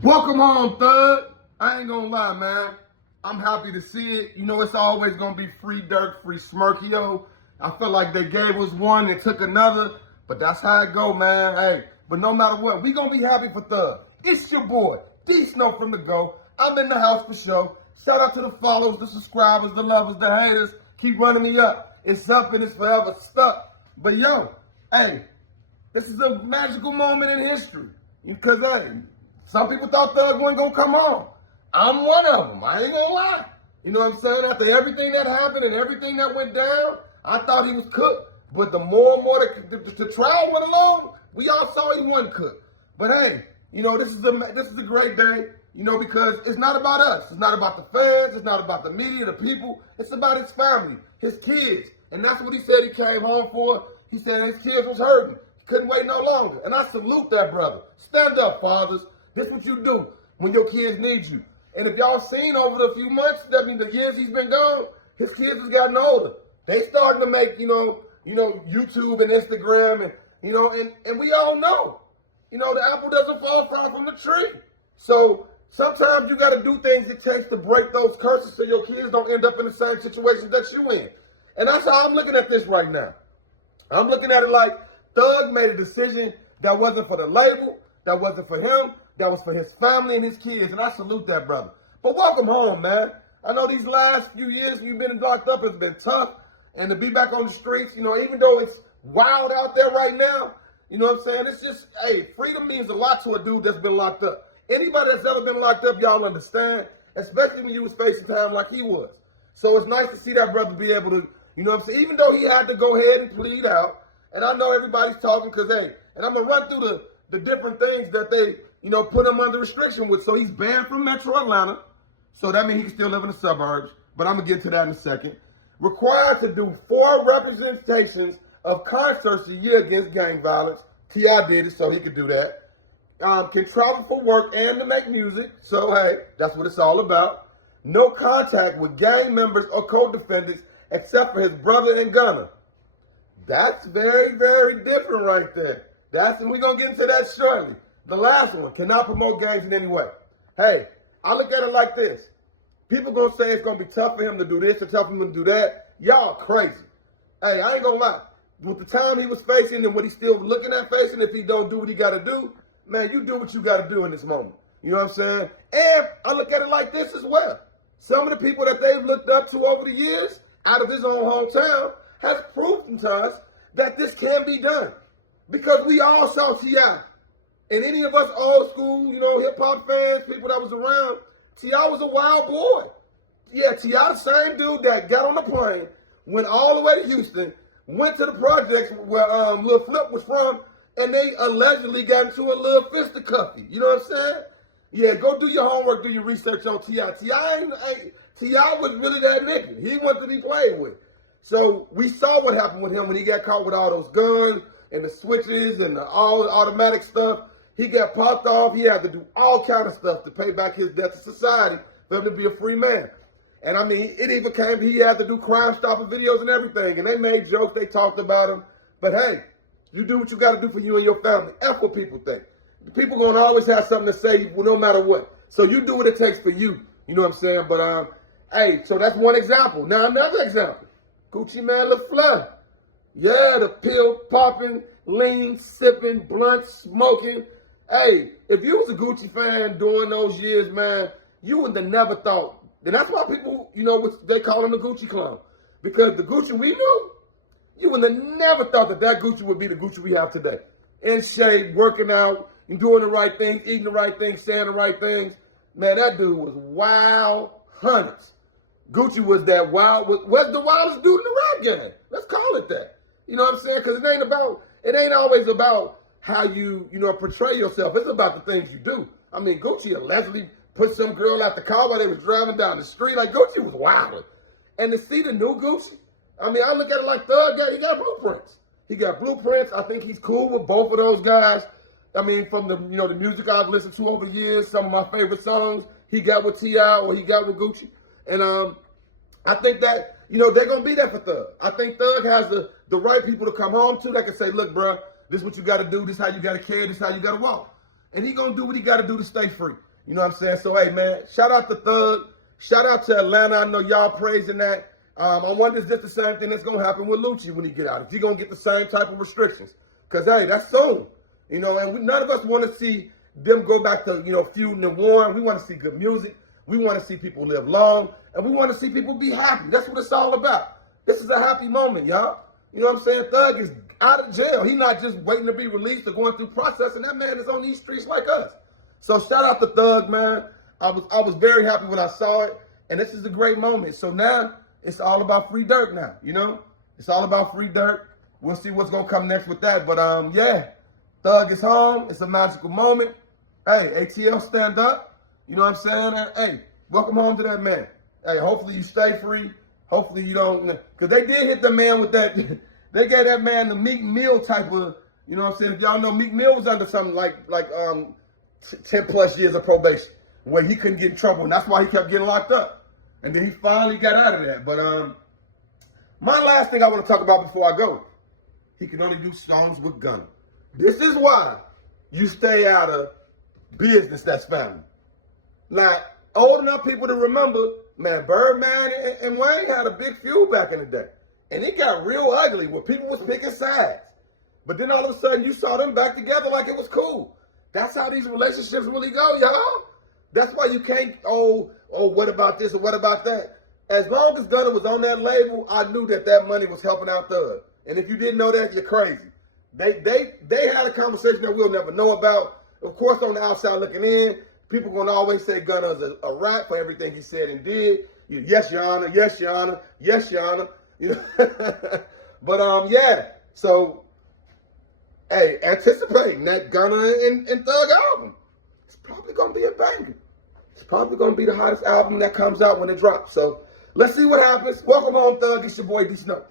Welcome home, Thug. I ain't gonna lie, man. I'm happy to see it. You know, it's always gonna be free Dirk, free Smirkio. I feel like they gave us one and took another, but that's how it go, man. Hey, but no matter what, we gonna be happy for Thug. It's your boy, D Snow from the Go. I'm in the house for show. Shout out to the followers, the subscribers, the lovers, the haters. Keep running me up. It's up and it's forever stuck. But yo, hey, this is a magical moment in history. Because, hey, some people thought Thug wasn't going to come home. I'm one of them. I ain't going to lie. You know what I'm saying? After everything that happened and everything that went down, I thought he was cooked. But the more and more the trial went along, we all saw he wasn't cooked. But, hey, you know, this is a great day, you know, because it's not about us. It's not about the fans. It's not about the media, the people. It's about his family, his kids. And that's what he said he came home for. He said his kids was hurting. Couldn't wait no longer. And I salute that brother. Stand up, fathers. This is what you do when your kids need you. And if y'all seen over the few months, that means the years he's been gone, his kids has gotten older. They starting to make, you know, YouTube and Instagram and we all know, the apple doesn't fall far from the tree. So sometimes you got to do things it takes to break those curses so your kids don't end up in the same situation that you in. And that's how I'm looking at this right now. I'm looking at it like Thug made a decision that wasn't for the label, that wasn't for him, that was for his family and his kids, and I salute that brother. But welcome home, man. I know these last few years you've been locked up, it's been tough, and to be back on the streets, even though it's wild out there right now, you know what I'm saying? It's just, hey, freedom means a lot to a dude that's been locked up. Anybody that's ever been locked up, y'all understand, especially when you was facing time like he was. So it's nice to see that brother be able to, you know what I'm saying, even though he had to go ahead and plead out. And I know everybody's talking because, hey, and I'm going to run through the different things that they, put him under restriction with. So he's banned from Metro Atlanta. So that means he can still live in the suburbs. But I'm going to get to that in a second. Required to do 4 representations of concerts a year against gang violence. T.I. did it, so he could do that. Can travel for work and to make music. So, hey, that's what it's all about. No contact with gang members or co-defendants except for his brother and gunner. That's very, very different right there. And we're going to get into that shortly. The last one, cannot promote gangs in any way. Hey, I look at it like this. People going to say it's going to be tough for him to do this or tough for him to do that. Y'all crazy. Hey, I ain't going to lie. With the time he was facing and what he's still looking at facing, if he don't do what he got to do, man, you do what you got to do in this moment. You know what I'm saying? And I look at it like this as well. Some of the people that they've looked up to over the years, out of his own hometown, has proven to us that this can be done. Because we all saw T.I. And any of us old school, hip-hop fans, people that was around, T.I. was a wild boy. Yeah, T.I. the same dude that got on the plane, went all the way to Houston, went to the projects where Lil Flip was from, and they allegedly got into a little fisticuffy. You know what I'm saying? Yeah, go do your homework, do your research on T.I. T.I. was really that nigga. He wanted to be played with. So we saw what happened with him when he got caught with all those guns and the switches and all the automatic stuff. He got popped off. He had to do all kind of stuff to pay back his debt to society for him to be a free man. And I mean, it even came, he had to do Crime Stopper videos and everything. And they made jokes, they talked about him. But hey, you do what you got to do for you and your family. F what people think. People going to always have something to say no matter what. So you do what it takes for you. You know what I'm saying? But hey, so that's one example. Now another example. Gucci Man LaFleur. Yeah, the pill popping, lean, sipping, blunt, smoking. Hey, if you was a Gucci fan during those years, man, you would have never thought. And that's why people, they call him the Gucci clone. Because the Gucci we knew, you would have never thought that Gucci would be the Gucci we have today. In shape, working out, and doing the right things, eating the right things, saying the right things. Man, that dude was wild hunters. Gucci was that wild, was the wildest dude in the rap game. Let's call it that. You know what I'm saying? Because it ain't always about how you, portray yourself. It's about the things you do. I mean, Gucci allegedly put some girl out the car while they was driving down the street. Like, Gucci was wild. And to see the new Gucci, I mean, I look at it like Thug, he got blueprints. He got blueprints. I think he's cool with both of those guys. I mean, from the, the music I've listened to over the years, some of my favorite songs he got with T.I. or he got with Gucci. And I think that, they're going to be there for Thug. I think Thug has the right people to come home to that can say, look, bro, this is what you got to do. This is how you got to carry. This is how you got to walk. And he going to do what he got to do to stay free. You know what I'm saying? So, hey, man, shout out to Thug. Shout out to Atlanta. I know y'all praising that. I wonder is this the same thing that's going to happen with Lucci when he get out? Is he going to get the same type of restrictions? Because, hey, that's soon. You know, and none of us want to see them go back to, feuding and warring. We want to see good music. We want to see people live long. And we want to see people be happy. That's what it's all about. This is a happy moment, y'all. You know what I'm saying? Thug is out of jail. He's not just waiting to be released or going through processing. That man is on these streets like us. So shout out to Thug, man. I was very happy when I saw it. And this is a great moment. So now it's all about Free Dirk now, It's all about Free Dirk. We'll see what's going to come next with that. But, yeah, Thug is home. It's a magical moment. Hey, ATL, stand up. You know what I'm saying? Hey, welcome home to that man. Hey, hopefully you stay free. Hopefully you don't, because they did hit the man with that. They gave that man the Meek Mill type of, you know what I'm saying? If y'all know, Meek Mill was under something like 10 plus years of probation where he couldn't get in trouble. And that's why he kept getting locked up. And then he finally got out of that. But my last thing I want to talk about before I go, he can only do songs with Gunna. This is why you stay out of business that's family. Now, old enough people to remember, man, Birdman and Wayne had a big feud back in the day. And it got real ugly where people was picking sides. But then all of a sudden you saw them back together like it was cool. That's how these relationships really go, y'all. That's why you can't, what about this or what about that? As long as Gunna was on that label, I knew that money was helping out Thug. And if you didn't know that, you're crazy. They had a conversation that we'll never know about. Of course, on the outside looking in, people going to always say Gunna's a rat for everything he said and did. Yes, Your Honor. Yes, Your Honor. Yes, Your Honor. But, yeah. So, hey, anticipating that Gunna and Thug album. It's probably going to be a banger. It's probably going to be the hottest album that comes out when it drops. So, let's see what happens. Welcome home, Thug. It's your boy, D Snow.